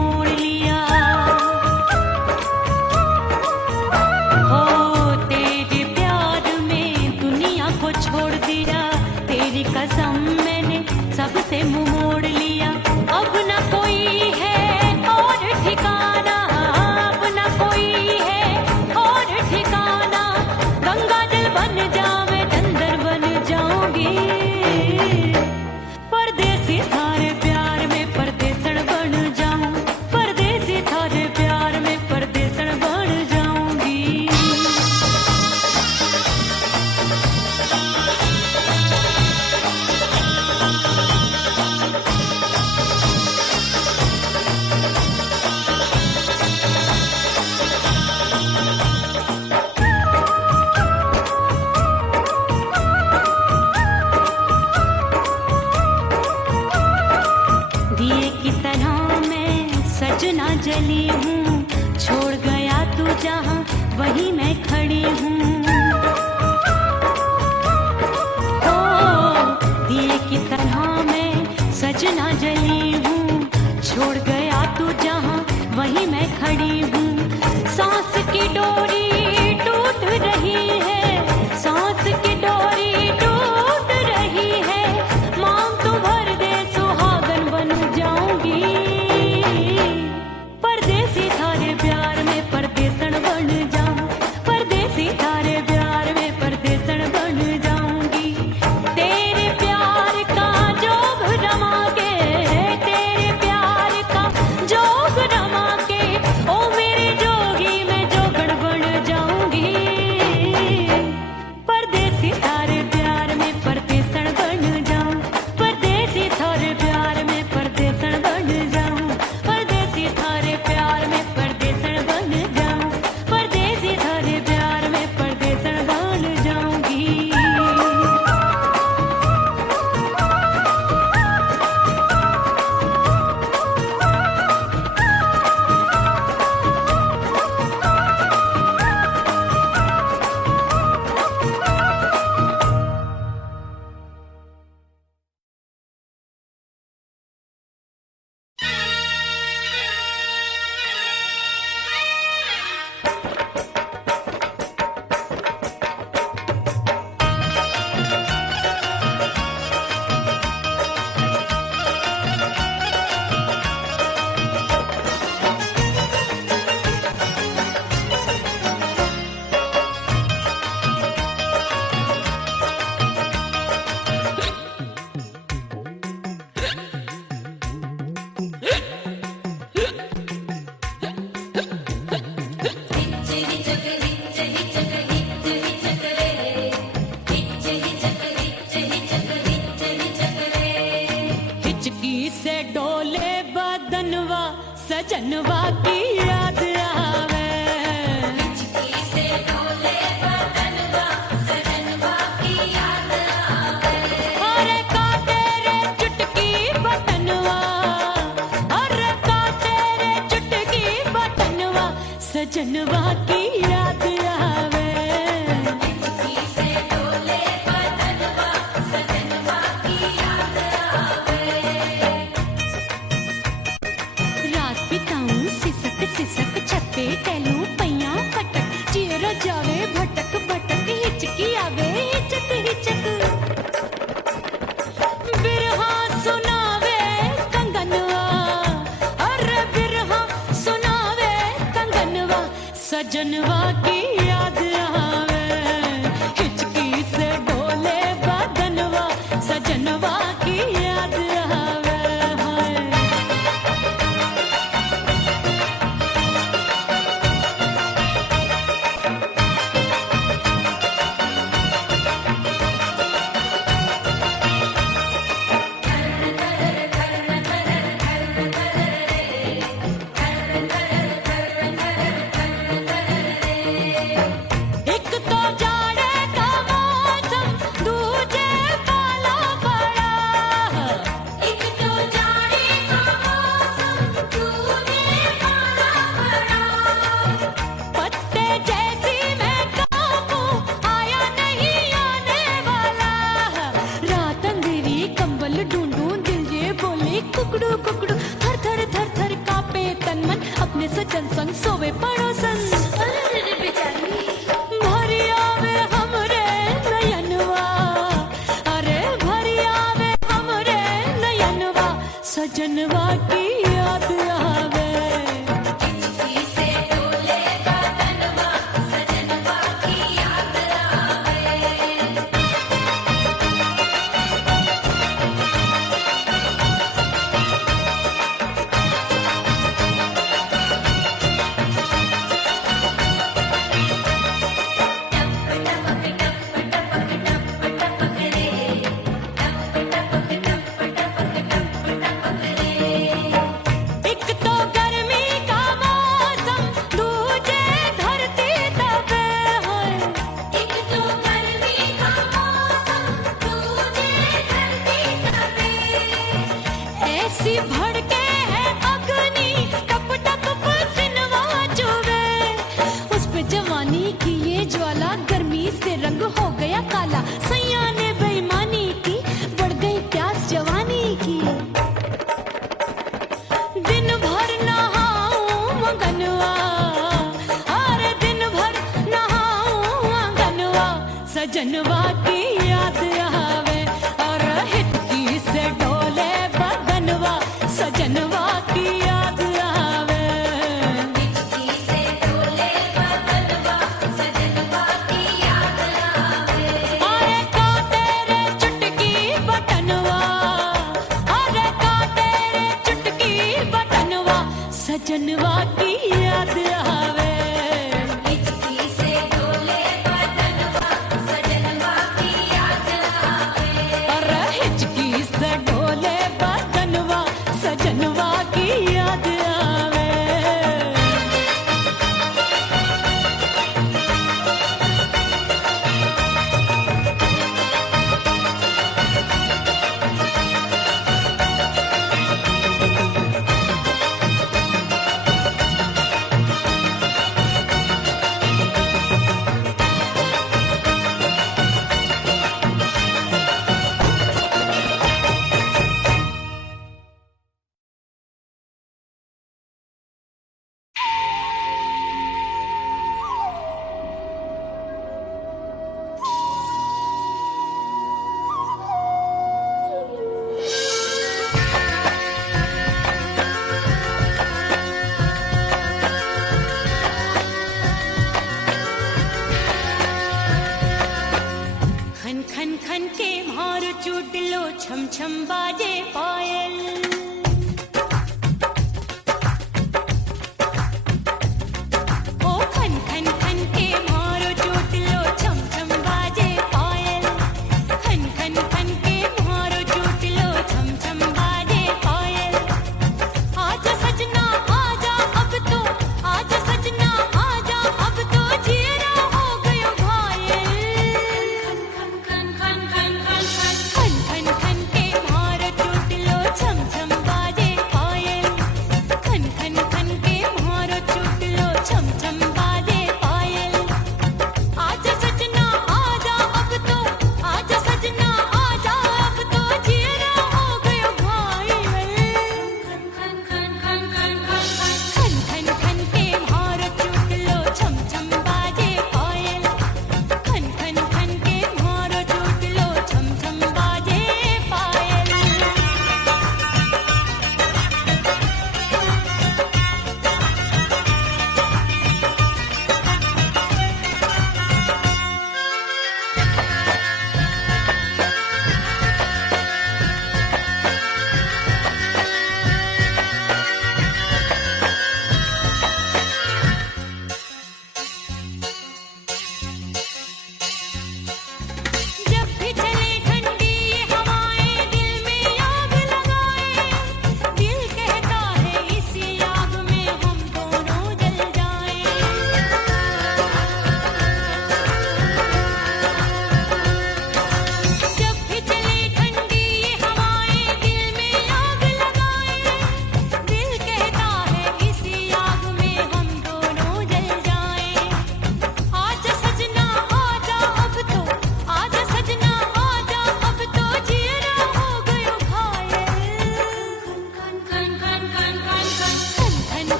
मोड़ लिया। हो तेरे प्यार में दुनिया को छोड़ दिया, तेरी कसम मैंने सबसे मुंह मोड़ लिया। अब न कोई है और ठिकाना, अब न कोई है और ठिकाना। गंगा जल बन जावे चंदन बन जाऊंगी, परदेसी थारे प्यार में परदेसन बन जाऊं, परदेसी थारे प्यार में परदेसन बन जाऊंगी। दिए की तरह मैं सजना जली हूँ, छोड़ गया तू जहाँ वहीं मैं खड़ी हूँ। ओ दिए की तरह मैं सजना जली हूँ, छोड़ गया तू जहाँ वहीं मैं खड़ी हूँ। सांस की डोरी टूट रही है, सांस की डोरी टूट रही है। मांग तू भर दे सुहागन बन जाऊंगी, परदेसी थारे प्यार में परदेसन बन जाऊं, परदेसी थारे प्यार में परदेसन बन जाऊंगी। तेरे प्यार का जोग रमा के, तेरे प्यार का जोग रमा के, ओ मेरे जोगी मैं जोगण बन जाऊंगी, परदेसी थारे प्यार में परदेसन बन जाऊं, परदेसी थारे प्यार में परदेसन बन जाऊं, परदेसी थारे प्यार में परदेसन बन जाऊं, परदेसी थारे प्यार में परदेसन बन जाऊंगी। हिचकी से डोले बदनवा सजनवा की याद आवे, हिचकी से डोले बदनवा सजनवा की याद आवे। अरे का तेरे चुटकी बटनवा, अरे का तेरे चुटकी बटनवा सजनवा की याद आवे। हिचकी से डोले बदनवा सजनवा की याद आवे। रात बिताऊं सिसक सिसक छत्ते टहलूं पैया पटक, चेहरा जावे भटक भटक, हिचकी आवे हिचक हिचक। बिरहा सुनावे कंगनवा, अरे बिरहा सुनावे कंगनवा सजनवा की याद आवे। हिचकी से डोले बदनवा सजनवा की याद आवे। हाय अपने सजन संग सोवे पड़ोसन। अरे रे बेचारी भरी आवे हमरे नयनवा, अरे भरी आवे हमरे नयनवा, सजनवा की याद आवे। हिचकी से डोले बदनवा सजनवा की याद आवे। एक तो गर्मी का मौसम, दूजे धरती दबे होए। एक तो गर्मी का मौसम दूजे धरती दबे। ऐसी भड़के है अग्नि, टप टप पसीनवा चुभे। उस पे जवानी की ये ज्वाला, गर्मी से रंग हो गया काला। सैया ने बेईमानी की, बढ़ गई प्यास जवानी की। दिन भर नहाऊं मगनवा, अरे दिन भर नहाऊं आंगनवा, सजनवा की याद आवे। और हिचकी से डोले बदनवा, सजनवा की याद आवे। हिचकी से डोले बदनवा सजनवा की याद आवे। अरे का तेरे चुटकी बटनवा, अरे का तेरे चुटकी बटनवा, सजनवा की याद आवे। हिचकी से डोले बदनवा सजनवा की याद आवे। अरे हिचकी से डोले बदनवा, सजनवा की याद आवे।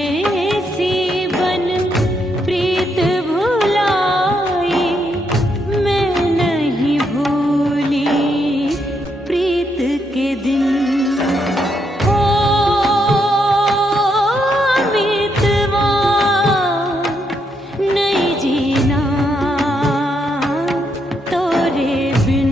परदेसी बन प्रीत भुलाई, मैं नहीं भूली प्रीत के दिन। ओ मितवा नहीं जीना तोरे बिन।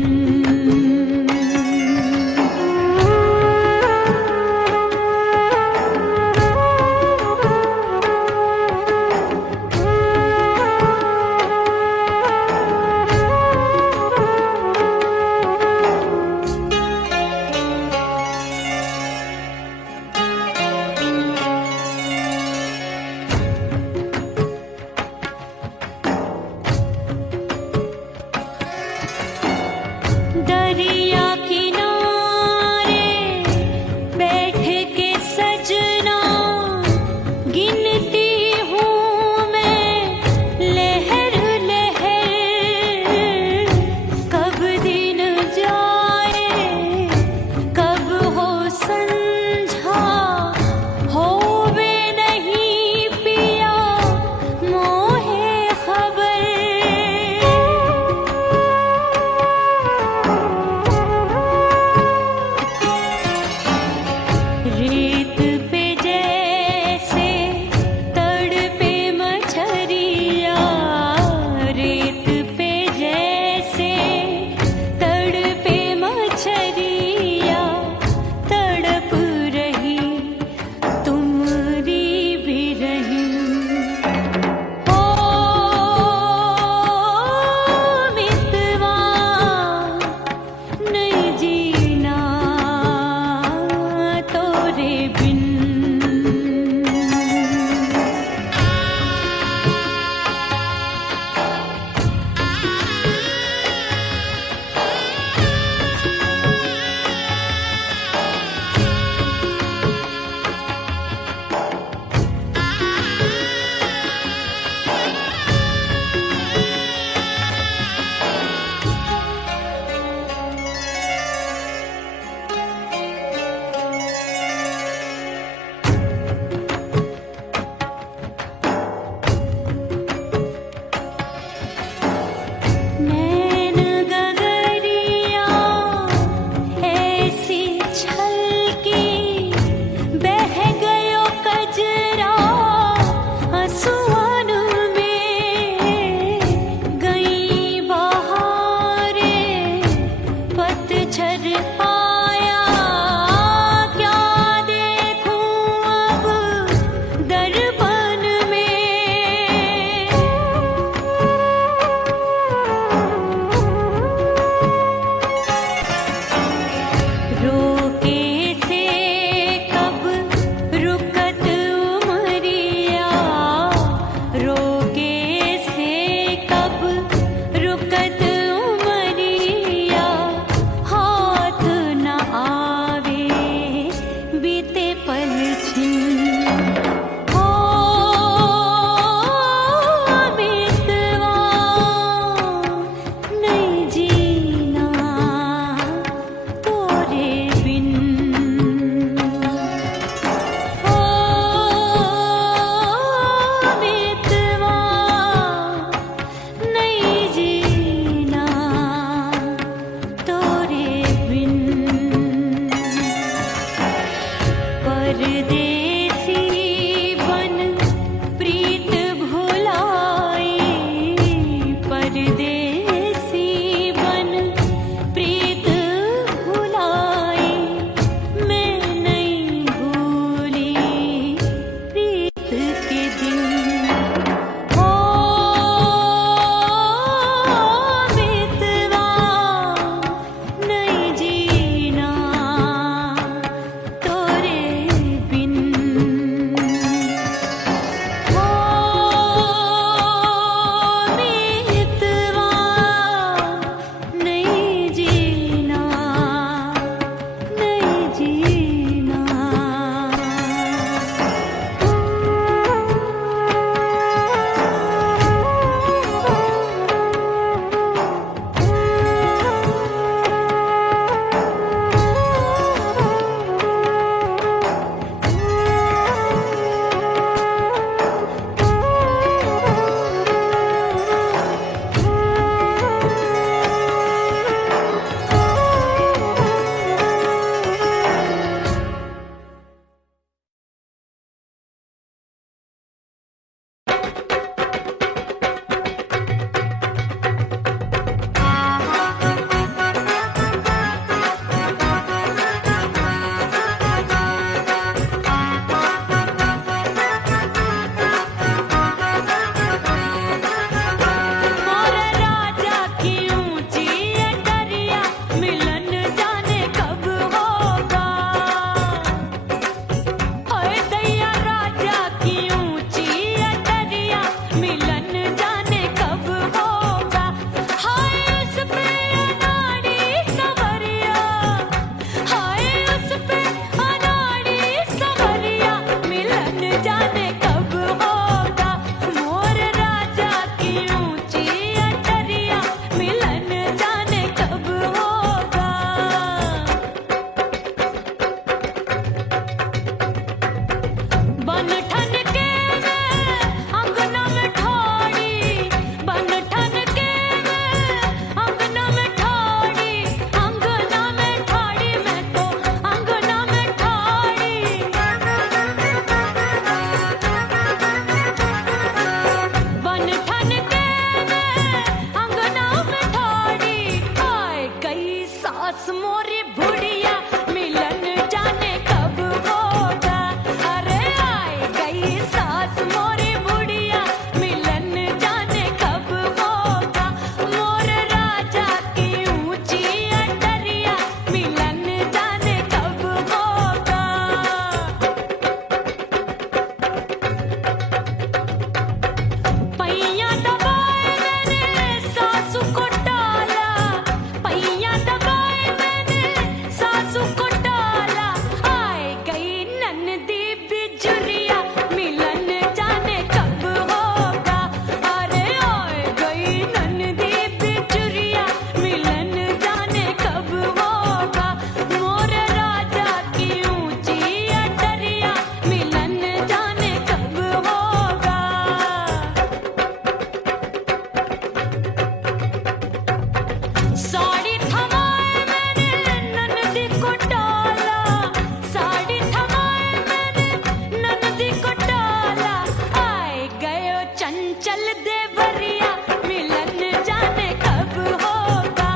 चंचल देवरिया मिलन जाने कब होगा।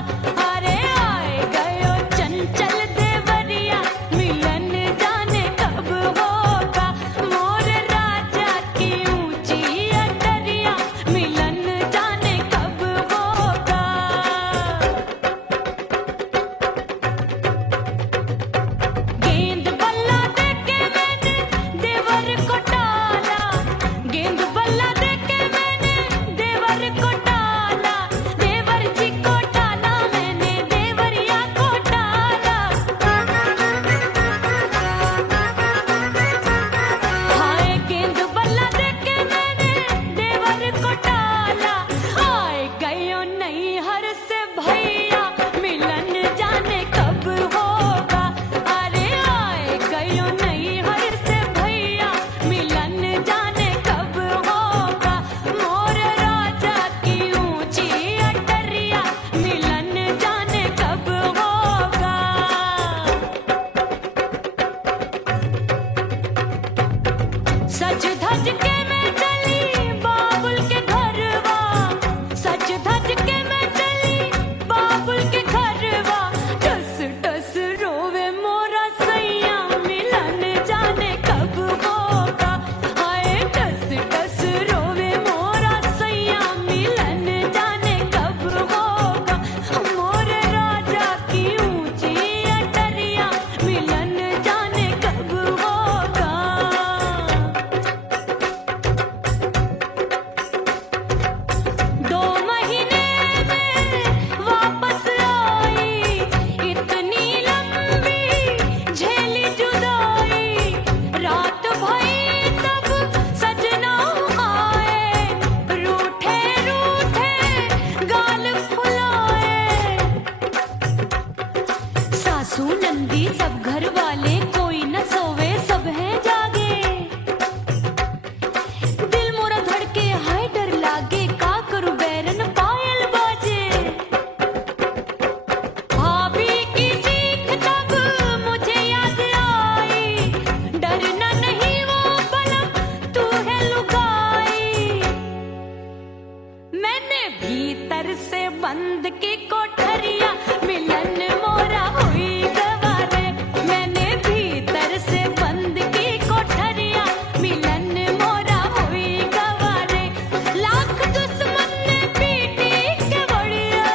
अरे आए गयो चंचल देवरिया मिलन जाने कब होगा। मोर राजा की ऊंची अटरिया मिलन जाने कब होगा। गेंद बल्ला देके मैंने देवर को टाला, गेंद बल्ला देके मैंने देवर को टाला, देवर जी को टाला मैंने देवरिया को टाला। हाय गेंद बल्ला देके मैंने देवर को टाला। आए गयो नैहर से भैया मिलन जाने कब होगा। अरे आए गयो नैहर से भैया मिलन जाने कब होगा। मोर राजा की ऊंची अटरिया मिलन जाने कब होगा। सज धज के मैं चली बाबुल के घरवा, सज धज के मैं चली बाबुल के घरवा। टस टस रोवे मोरा सैया मिलन जाने कब होगा। हाय टस टस रोवे मोरा सैया मिलन जाने कब होगा। मोर राजा की ऊंची अटरिया मिलन जाने कब होगा। 2 महीने में वापस आई, इतनी लंबी झेली जुदाई। रात भई तब सजना आए, रूठे रूठे गाल फुलाए। सासू नंदी सब घर वाले कोई न सोवे सब हैं जागे। दिल मोरा धड़के हाय डर लागे, का करूं बैरन पायल बाजे। भाभी की सीख तब मुझे याद आई, डरना नहीं वो बलम तू है लुगाई। मैंने भीतर से बंद की कोठरिया मिलन मोरा हुई गवारे। मैंने भीतर से बंद की कोठरिया मिलन मोरा हुई गवारे। लाख दुश्मन ने पीटी के बढ़िया,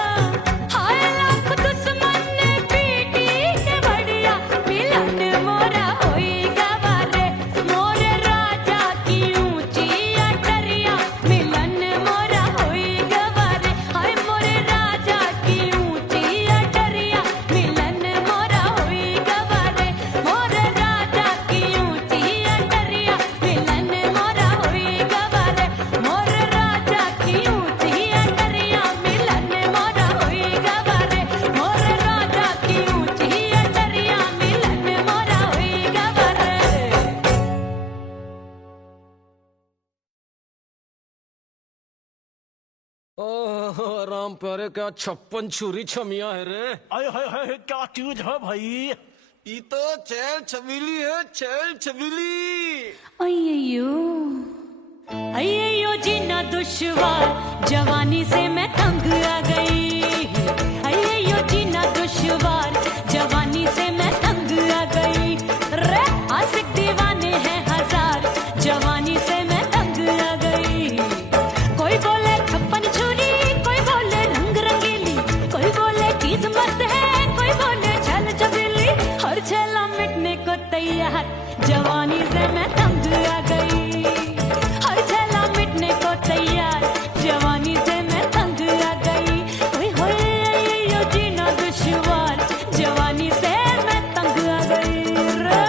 हाय लाख दुश्मन ने पीटी के बढ़िया मिलन मोरा हुई गवारे। मोर राजा की ऊंची अटरिया मिलन मोरा हुई गवारे। हाय मोर राजा की ऊंची अटरिया मिलन मोरा हुई गवारे। मोर राजा की ऊंची अटरिया मिलन मोरा हुई गवारे। मोर राजा की ऊंची अटरिया मिलन मोरा हुई गवारे। मोर राजा की ऊंची अटरिया मिलन मोरा हुई गवारे। ओह राम प्यारे, क्या 56 छुरी छमिया है रे। आय हाय हाय क्या चीज है भाई। ये तो चैल छबीली है, चैल छबीली। अय्यो अय्यो जीना दुश्वार, जवानी से मैं तंग आ गई। अय्यो जीना दुश्वार, जवानी से मैं तंग आ गई। रे आशिक दीवाने हैं हजार, जवानी से मैं तंग आ गई। कोई बोले 56 छुरी, कोई बोले रंग रंगीली, कोई बोले चीज मस्त है, कोई बोले छल छबीली। हर छेला मिटने को तैयार, जवानी से मैं तंग आ गई। हर छेला मिटने को तैयार, जवानी से मैं तंग आ गई। ओए होए यो जीना दुश्वार, जवानी से मैं तंग आ गई। रे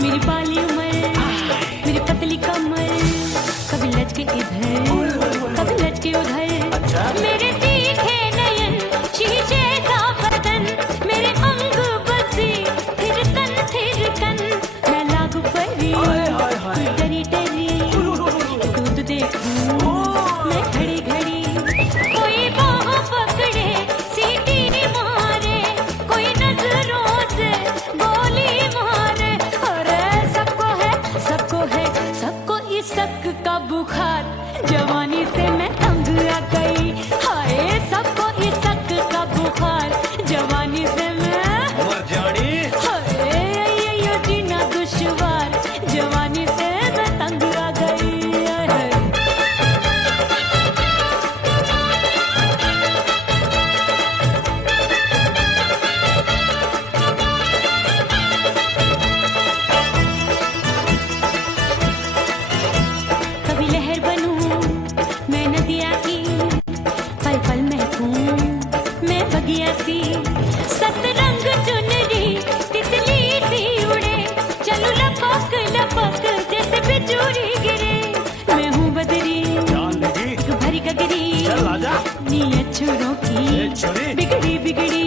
मेरी बाली उमर, मेरी पतली कमर, कभी लचके इधर कभी लचके उधर। मेरे तीखे नयन, शीशे का बदन, मेरे अंग बसी थिरकन थिरकन। मैं लागू परी तू डरी डरी, दूध देखूं मैं घड़ी घड़ी। जवानी से मैं तंग आ गई, हाय सबको इसक का बुखार, जवानी से मैं मर जानी। हाय ये जीना दुश्वार, जवानी से मैं तंग आ गई। हाय कभी लहर बनूं मैं नदिया की, पल पल महकूं मैं बगिया सी, सतरंग चुनरी तितली सी उड़े, चलूं लपक लपक जैसे बिजूरी गिरे, मैं हूँ बदरी जान लगी भरी गगरी, चल आजा नीयत छुरों ए की छोरी बिगड़ी बिगड़ी,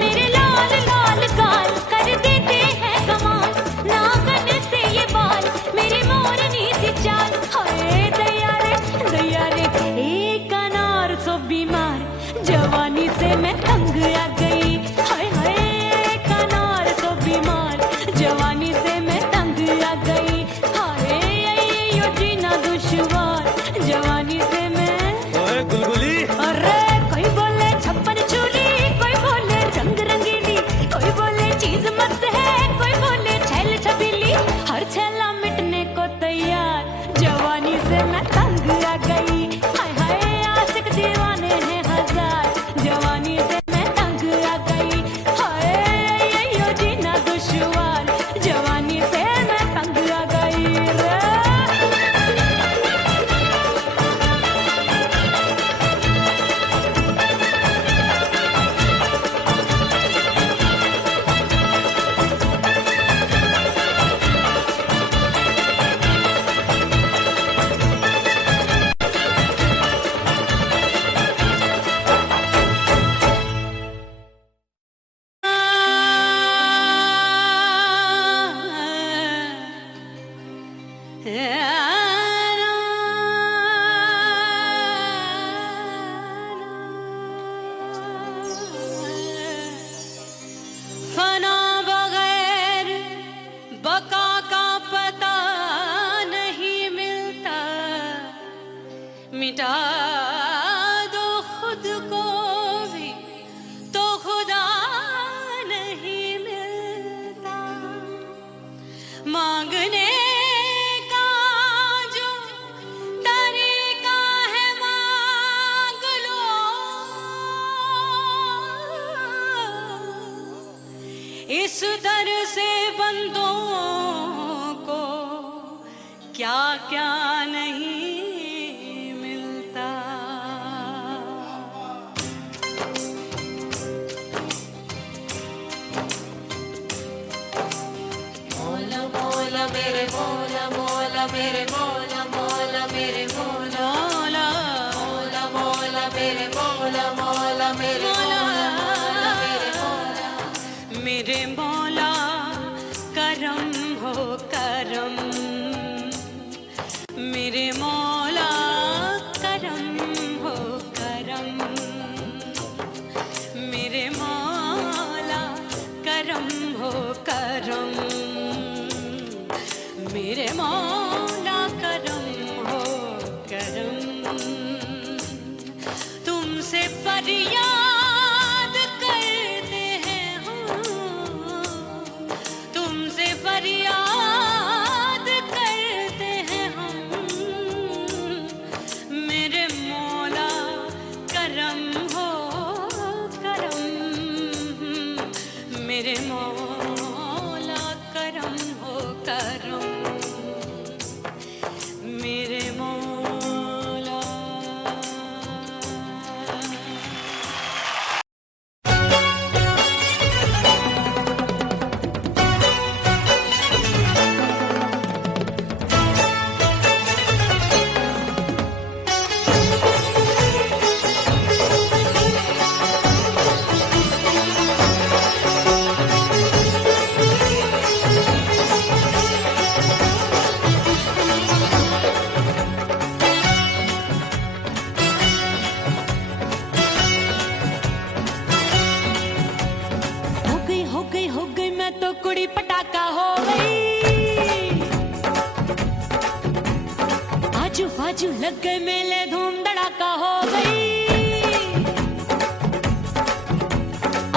मेरे लाल लाल गाल कर देते हैं कमाल, नागन से ये बाल मेरे मोरनी सी चाल, हाय दया रे एक अनार सो बीमार, जवानी से मैं तंग आ गई, हाय हाय एक अनार सो बीमार, जवानी से मैं तंग आ गई, हाय यो जीना दुश्वार, जवानी से मैं ओए गुलगुली, अरे कोई बोले छप्पन चूली, कोई बोले रंग रंगीली, कोई बोले चीज मस्त है, कोई बोले छैल छबीली, हर छैला मिटने को तैयार, जवानी से मैं तंग आ गई, हाय हाय आशिक दीवाने हैं हजार, जवानी से मैं तंग आ गई, हाय यो जीना दुश्वार, जवानी से मैं तंग आ गई रे। फना बगैर बका का पता नहीं मिलता, मिटा दो खुद को भी तो खुदा नहीं मिलता, मांगने का जो तरीका है मांग लो, इस दर से बंदों को क्या क्या नहीं मिलता। मोला मोला मेरे मोला मोला मेरे मोला मोला मेरे मोला मोला मोला मेरे मोला मोला मेरे मोला मोला मेरे मोला, मेरे मौला करम हो करम, मेरे मौला करम हो करम, मेरे मौला करम हो करम, मेरे मौला करम लग गए मेले धूम धड़ाका हो गई।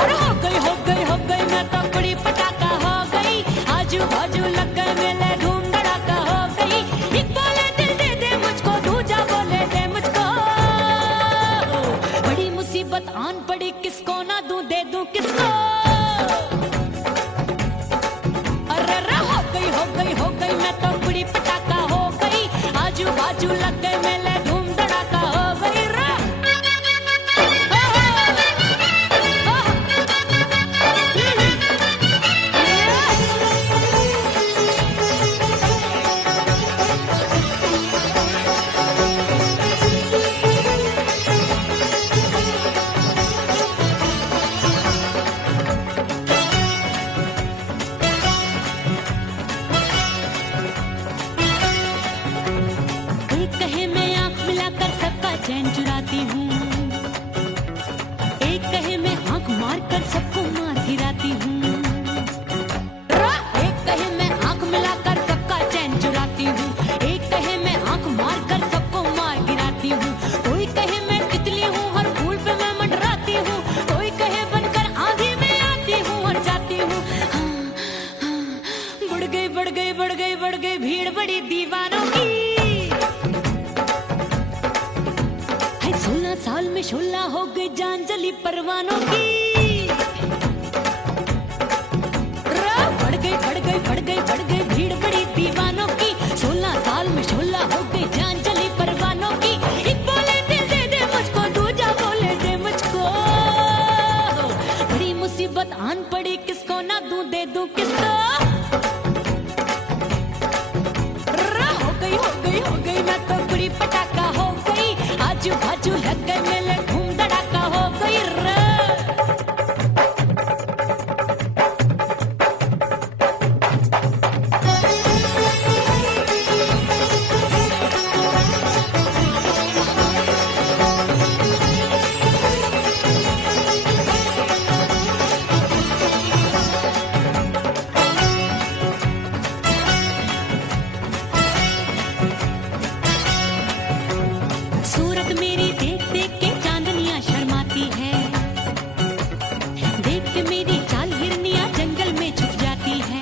अरे हो गई मैं तो बड़ी पटाखा हो गई। आजू बाजू लग गए मेले धूम धड़ाका हो गई। एक बोले दिल दे दे मुझको, दूजा बोले दे मुझको। बड़ी मुसीबत आन पड़ी, किसको ना दूं दे दूं किसको। अरे हो गई मैं तो बड़ी पटाखा हो गई। आजू बाजू लग गए मेले धूम धड़ाका हो गई रे। एक कहे मैं आंख मिलाकर सबका चैन चुराती हूँ, एक कहे मैं आंख मारकर सबको मार गिराती हूँ। एक कहे मैं आंख मिलाकर सबका चैन चुराती हूँ, एक कहे मैं आंख मारकर सबको मार गिराती हूँ। कोई कहे मैं तितली हूँ, हर फूल पे मैं मंडराती हूँ। कोई कहे बनकर आंधी में आती हूँ और जाती हूँ। बढ़ गई भीड़ बड़ी दीवानों की। 16 साल में शोला हो गई जान जली परवानों की। बढ़ गई भीड़ बड़ी दीवानों की। 16 साल में शोला हो गई जान जली परवानों की। एक बोले दिल दे दे मुझको, दूजा बोले दे मुझको। बड़ी मुसीबत आन पड़ी, किसको ना दूं दे दूं किसको। हो गई मैं तो बड़ी पटाखा हो गई। आजू बाजू लग गए मेले धूम धड़ाका हो गई रे। सूरत मेरी देख देख के चांदनियां शर्माती है। देख के मेरी चाल हिरनियां जंगल में छुप जाती है।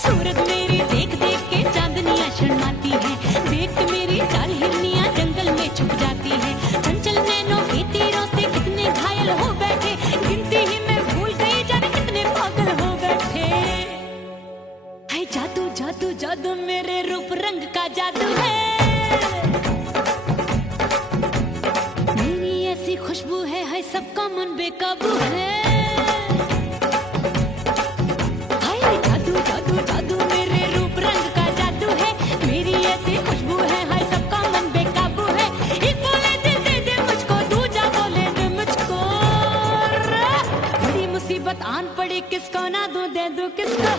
सूरत मेरी देख देख के चांदनियां शर्माती है। देख के मेरी चाल हिरनियां जंगल में छुप जाती है। चंचल नैनों के तीरों से कितने घायल हो बैठे, गिनती ही मैं भूल गई जाने कितने पागल हो बैठे। है जादू जादू जादू मेरे रूप रंग का जादू है। खुशबू है सबका मन बेकाबू है। हाय जादू जादू जादू मेरे रूप रंग का जादू है। मेरी ऐसी खुशबू है, हाय सबका मन बेकाबू है। एक बोले दिल दे दे मुझको, दूजा बोले दे मुझको। बड़ी मुसीबत आन पड़ी, किसको ना दूं दे दूं किसको।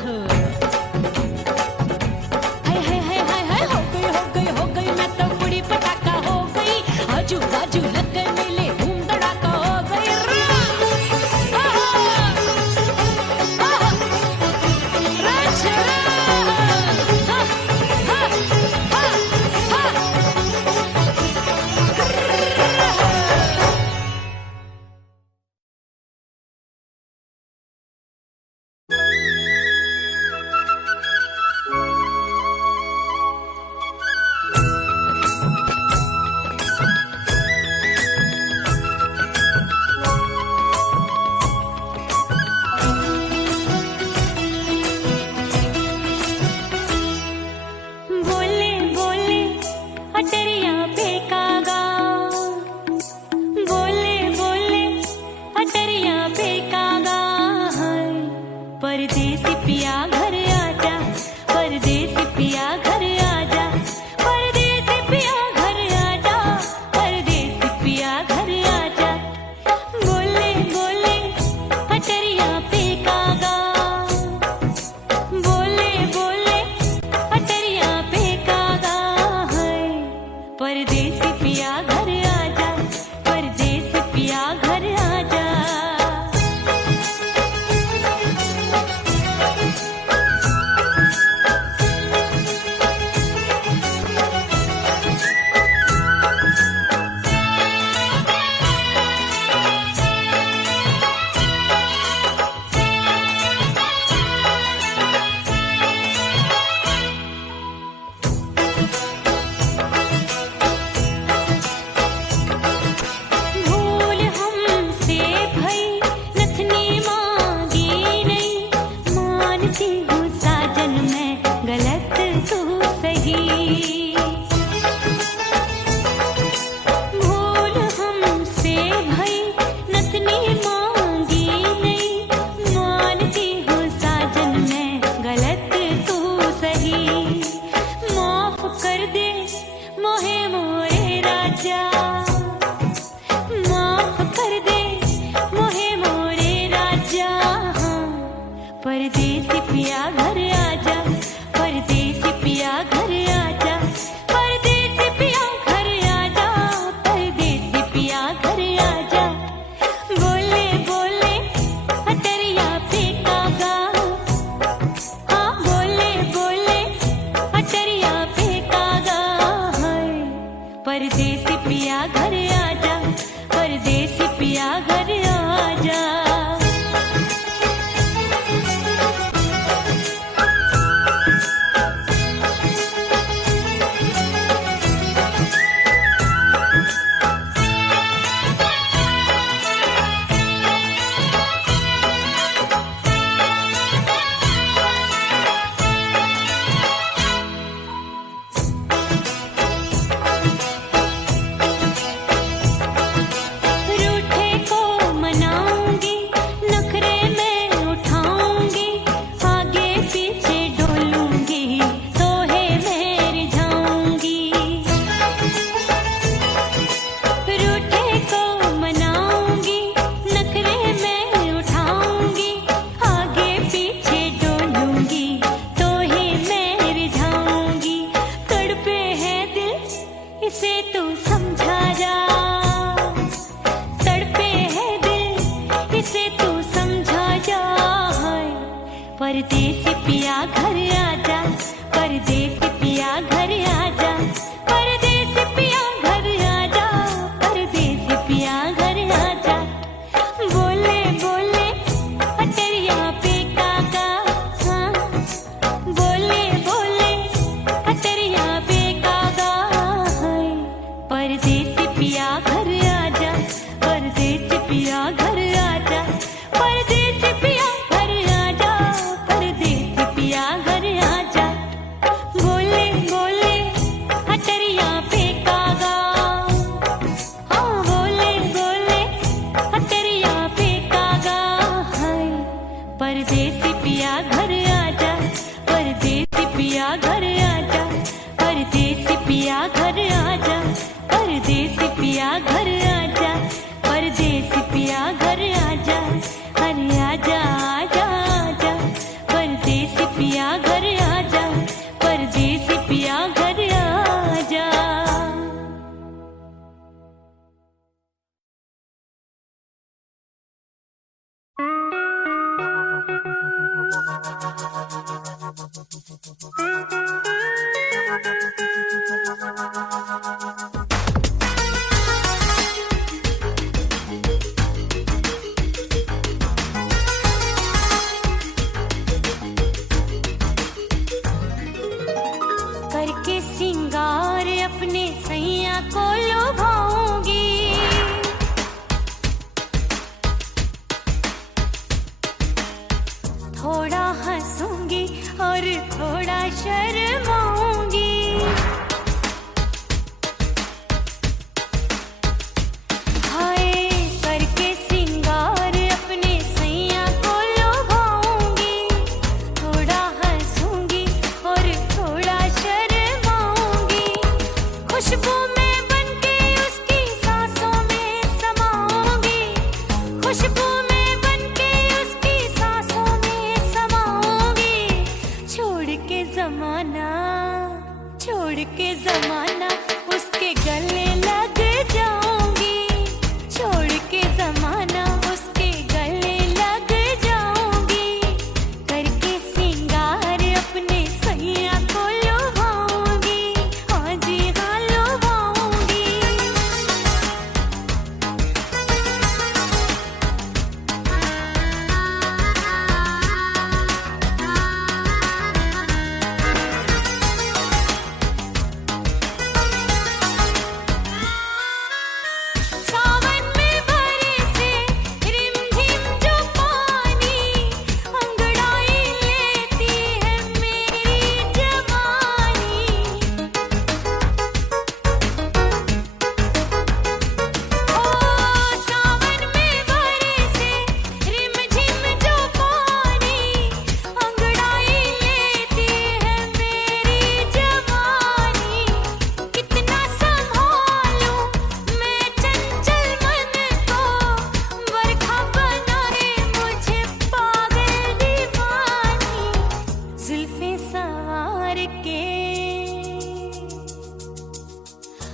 हो गई मैं तो बड़ी पटाखा हो गई। आजू बाजू लग गए मेले धूम धड़ाका हो गई रे। परदेसी पिया घर आजा, परदेसी पिया घर आजा, परदेसी पिया घर आजा, परदेसी पिया घर आजा। बोले बोले अटरिया पे कागा, बोले बोले अटरिया पे कागा है परदेसी। मोहे मोरे राजा माफ कर दे मोहे मोरे राजा हाँ परदेसी पिया घर आजा परदेसी पिया घर आजा परदेसी पिया घर आजा परदेसी पिया घर आजा बोले बोले अटरिया पे कागा हाँ बोले बोले अटरिया पे कागा है परदेसी पिया घर आजा परदेसी पिया घर आजा रूठे को मनाऊंगी नखरे में उठाऊंगी आगे पीछे डोलूंगी तो है मैं रिझाऊंगी रूठे को मनाऊंगी नखरे में उठाऊंगी आगे पीछे डोलूंगी तो है मैं रिझाऊंगी तड़पे है दिल इसे तू समझा जा तड़पे है दिल इसे तू समझा जा है परदेसी पिया घर आजा परदेसी पिया घर आजा परदेसी पिया घर आजा परदेसी पिया घर आजा बोले बोले अटरिया पे कागा हाँ बोले बोले अटरिया पे कागा है परदेसी पिया घर आजा परदेसी पिया घर आजा परदेसी पिया घर आजा परदेसी पिया घर आजा बोले बोले अटरिया पे कागा हाँ बोले बोले अटरिया पे कागा है परदेसी पिया घर आजा परदेसी पिया घर आजा परदेसी पिया घर आजा परदेसी पिया घर आजा परदेसी पिया घर आजा अरे आजा आजा आजा परदेसी पिया घर आजा परदेसी पिया घर आजा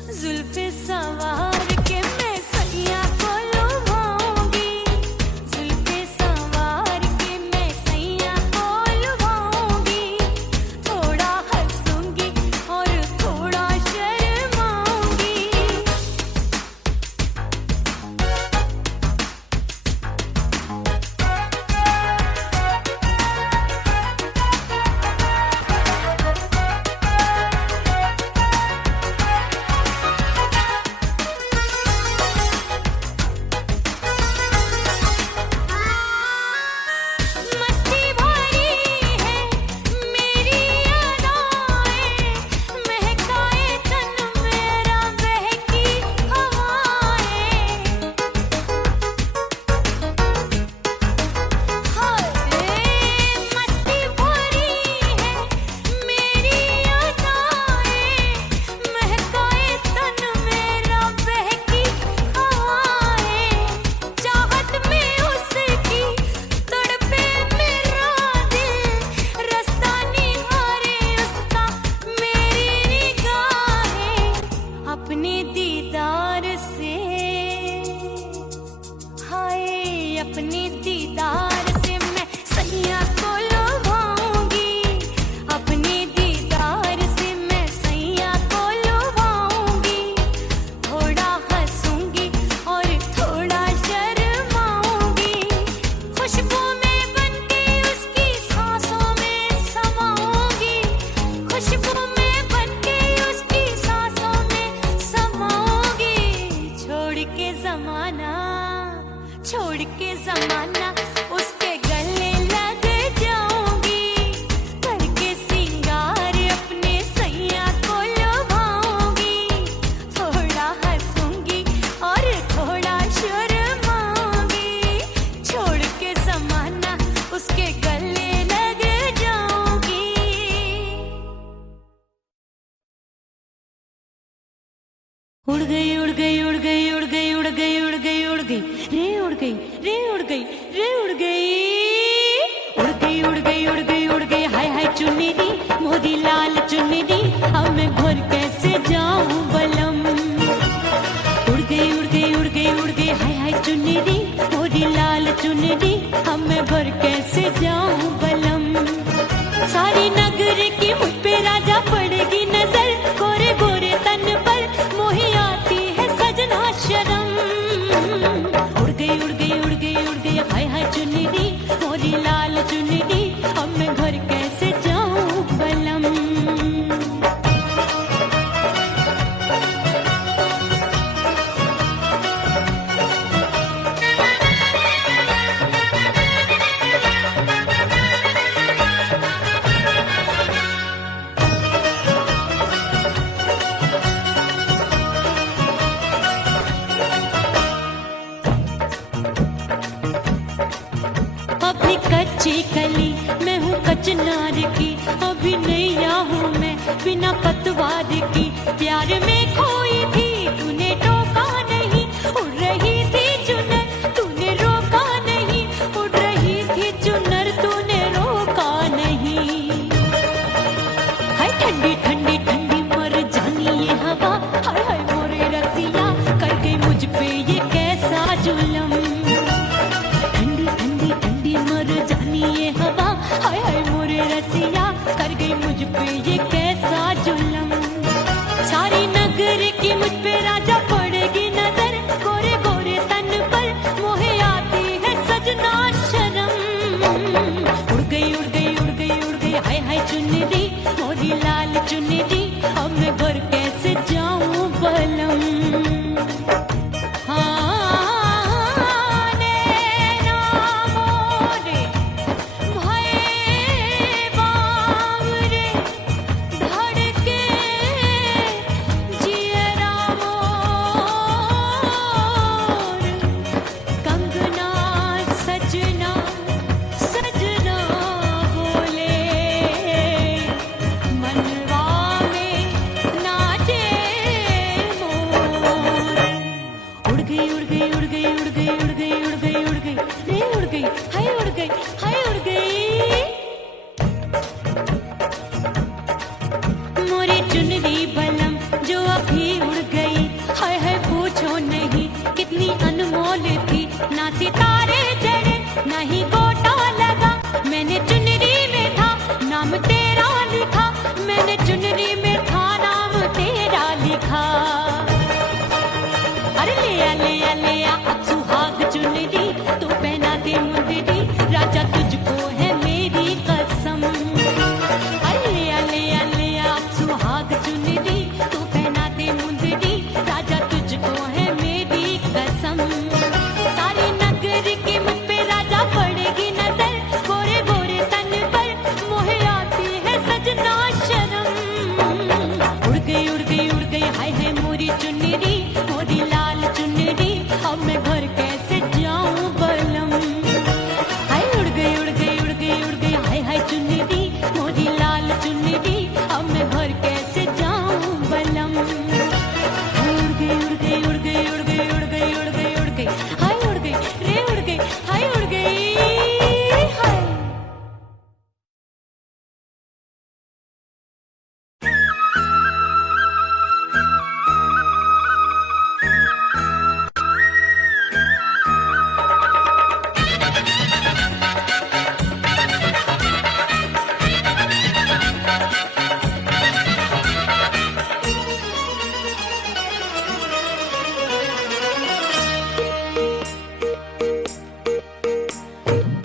जुल्फे सवार के मैं सैया को लुभाऊंगी, जुल्फे सवार के मैं सैया को लुभाऊंगी, थोड़ा हंसूंगी और थोड़ा शर्माऊंगी। मस्ती भरी है मेरी अदाएं, महकाए तन मेरा बहकी हवाएं। हाय मस्ती भरी है मेरी अदाएं, महकाए तन मेरा बहकी हवाएं। चाहत में उसकी तड़पे मेरा दिल, रास्ता निहारे उसका मेरी निगाहें। अपने दीदार से हाय अपने दीदार से मैं सैया को लुभाऊंगी, अपने दीदार से मैं सैया को लुभाऊंगी, थोड़ा हंसूंगी और थोड़ा शर्माऊंगी। खुशबू में बनके उसकी सांसों में समाऊंगी, खुशबू में बनके उसकी सांसों में समाऊंगी। छोड़ के जमाना उसके गले लग जाऊंगी, करके सिंगार अपने सैया को लुभाऊंगी, थोड़ा हंसूंगी और थोड़ा शर्माऊंगी। छोड़ के जमाना उसके गले लग जाऊंगी। उड़ गई उड़ गई उड़ गई उड़ गई उड़ गई उड़ गई उड़ गई रे उड़ गई रे उड़ गई रे उड़ गई उड़ गई उड़ गई उड़ गई उड़ गई हाय हाय चुन्नी मोदी लाल चुन्नी अब मैं घर कैसे जाऊं बलम। उड़ गई उड़ गई उड़ गई उड़ गई हाय हाय चुन्नी मोदी लाल चुन्नी अब मैं घर कैसे जाऊं बलम। सारी नगर की मुझ पे राजा पड़ेगी नजर, गोरे गोरे तन पर मोही आती है सजना शर्म। उड़ गई उड़ गई उड़ गई उड़ गई हाय हाय चुन्नी मोरी लाल चुन्नी अब मैं घर कैसे जाऊं बलम। अभी कच्ची कली मैं हूँ कचनार की, अभी नैया हूँ मैं बिना पतवार की। प्यार में खोई थी तूने टोका नहीं, उड़ रही थी चुनर तूने रोका नहीं, उड़ रही थी चुनर तूने रोका नहीं। हाय ठंडी ठंडी ठंडी मर जानी ये हवा, हाय हाय मोरे रसिया कर गई मुझ पे ये कैसा जुलम। ठंडी ठंडी ठंडी मर जानी ये हवा, हाय हाय मोरे रसिया कर गई मुझ पे ये कैसा जुलम। सारी नगर है मोरी चुनरी, मोरी लाल चुनरी, अब मैं घर कैसे जाऊं बलम। हाय उड़ गई उड़ गई उड़ गई उड़ गई, हाय हाय चुनरी, मोरी लाल चुनरी, अब मैं घर कैसे जाऊं बलम। उड़ गई उड़ गई उड़ गई उड़ गई उड़ गई उड़ गई उड़ गई, हाय उड़ गई रे उड़ गई, हाय उड़ गई हाय।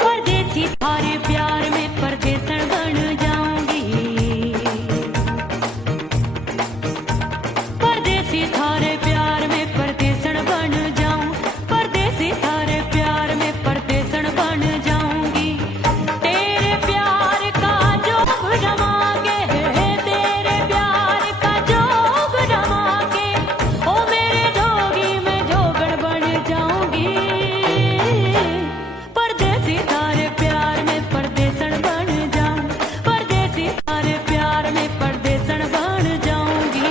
परदेसी थारे प्यार में परदेसन बन जाऊंगी। परदेसी थारे प्यार में परदेसन बन जाऊं, परदेसी थारे प्यार में परदेसन बन जाऊंगी। तेरे प्यार का जोग रमा के, तेरे प्यार का जोग रमा के, ओ मेरे जोगी में जोगण बन जाऊंगी। परदेसी थारे प्यार में परदेसन बन जाऊं, परदेसी थारे प्यार में परदेसन बन जाऊंगी।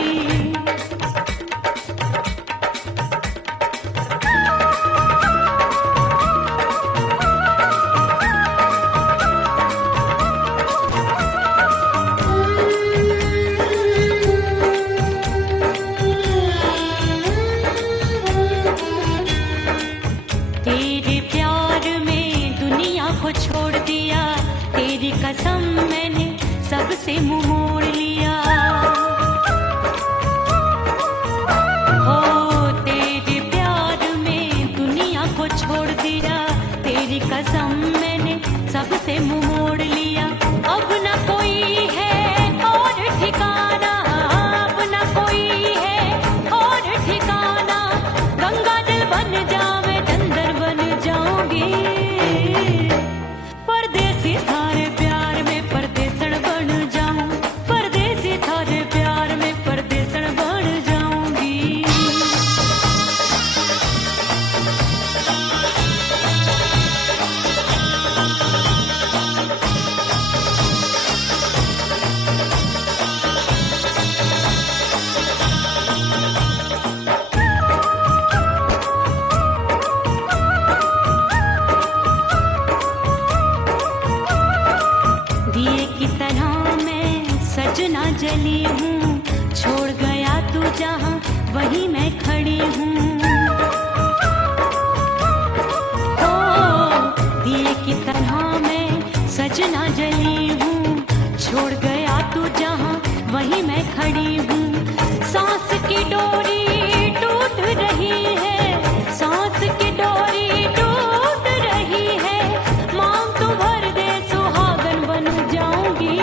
तेरे प्यार में दुनिया को छोड़ दिया, तेरी कसम मैंने सबसे मुंह मोड़ लिया। हो तेरे प्यार में दुनिया को छोड़ दिया, तेरी कसम मैंने सबसे मुंह मोड़ लिया। अब न कोई है और ठिकाना, अब न कोई है और ठिकाना, गंगा जल बन जावे चंदन बन जाऊंगी। परदेसी थारे प्यार में परदेसन बन जाऊं, परदेसी थारे प्यार में परदेसन बन जाऊंगी। दिए की तरह मैं सजना जली हूँ, छोड़ गया तू जहाँ वहीं मैं खड़ी हूँ। ओ दिए की तरह मैं सजना जली हूँ, छोड़ गया तू जहाँ वहीं मैं खड़ी हूँ। सांस की डोरी टूट रही है, सांस की डोरी टूट रही है, मांग तू भर दे सुहागन बन जाऊंगी।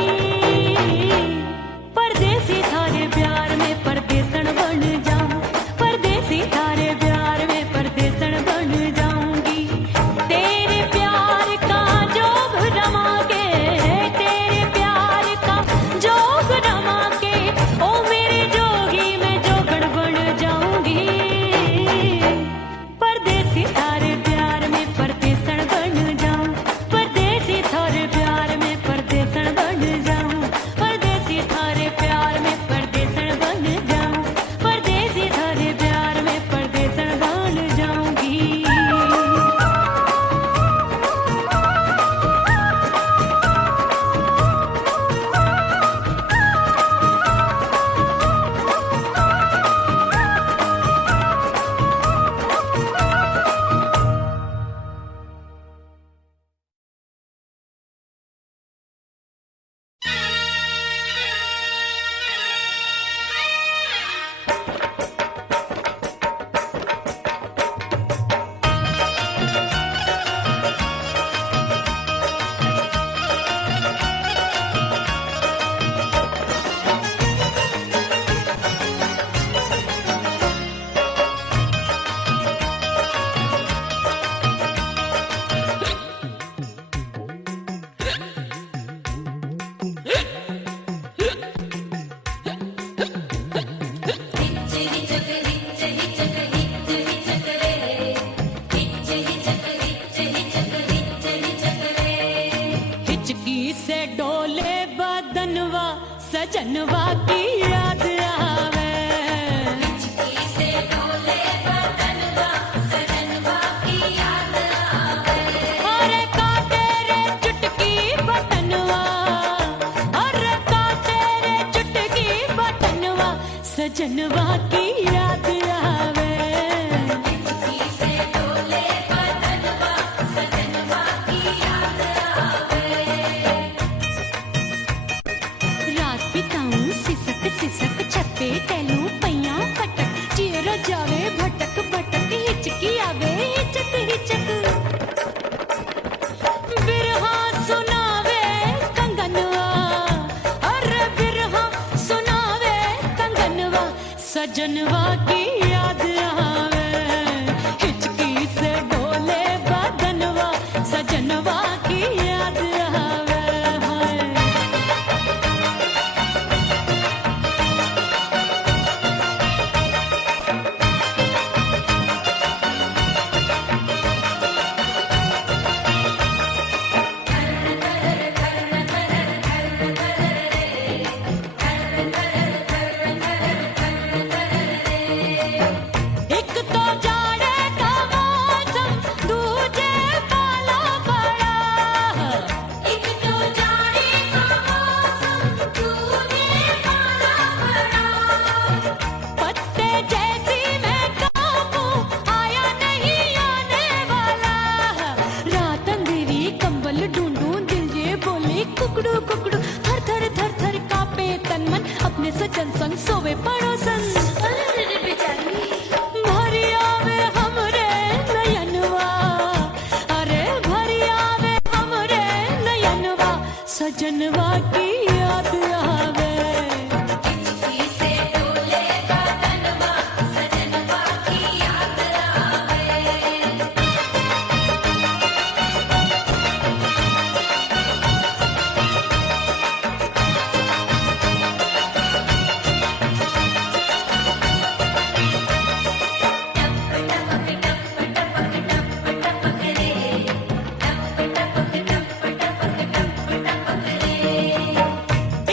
परदेसी थारे प्यार में परदेसन बन जाऊं, परदेसी थारे प्यार में परदेसन बन जाऊंगी। तेरे प्यार का जोग रमा के, तेरे प्यार का जोग रमा के, ओ मेरे हिचकी से डोले बदनवा सजनवा की याद आवे अरे का तेरे चुटकी बटनवा अरे का तेरे चुटकी बटनवा सजनवा की याद आवे रात बिताऊं सिसक सिसक छत पे टहलूं पैया पटक चेहरा जावे भटक भटक हिचकी आवे हिचक हिचक बिरहा सुनावे कंगनवा अरे बिरहा सुनावे कंगनवा सजनवा की याद आवे हिचकी से डोले बदनवा सजनवा की याद आवे हाय एक तो जाड़े का मौसम दूजे पाला पड़ा एक तो जाड़े का मौसम दूजे पाला पड़ा पत्ते जैसी मैं काबू आया नहीं आने वाला रात अंधेरी कंबल ढूंढूं दिल ये बोले कुकड़ू कुकड़ू थर थर थर थर कांपे तन मन अपने सजन संग सोवे पड़ोसन भरिया वे हमरे नयनवा अरे भरिया वे हमरे नयनवा सजनवा की याद आवे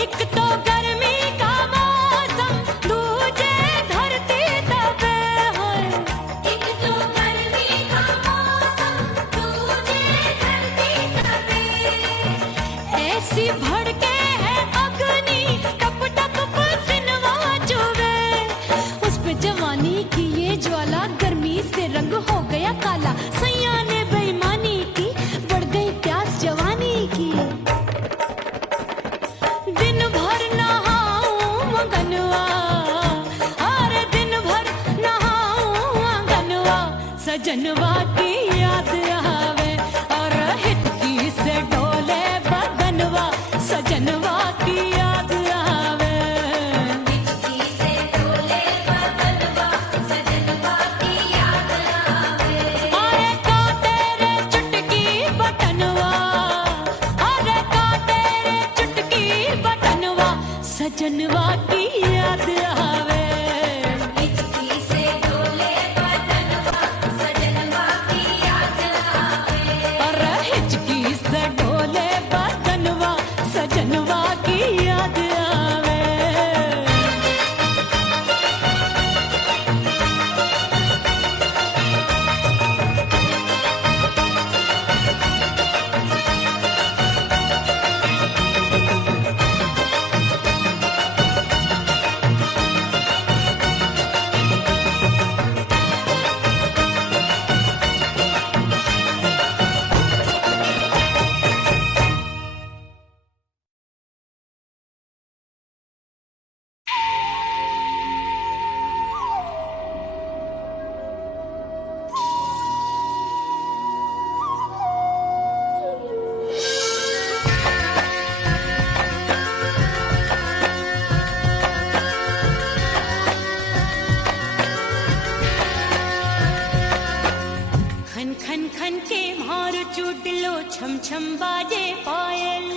एक तो गर्मी का मौसम दूजे धरती तपे है एक तो गर्मी का मौसम दूजे धरती तपे ऐसी भड़के है अग्नि टप टप पसीनवा चुवे उस पे जवानी की ये ज्वाला गर्मी से रंग हो गया काला सैया ने बेईमानी की बढ़ गई प्यास जवानी की दिन भर नहाऊं आंगनवा अरे दिन भर नहाऊं आंगनवा सजनवा की याद आवे और हिचकी से डोले बदनवा सजनवा की याद आवे अरे का तेरे चुटकी बटनवा अरे का तेरे चुटकी बटनवा सजनवा की याद आवे अरे हिचकी से डोले बदनवा सजनवा की याद आवे खन खन खन के मार चुटलो छम छम बाजे पायल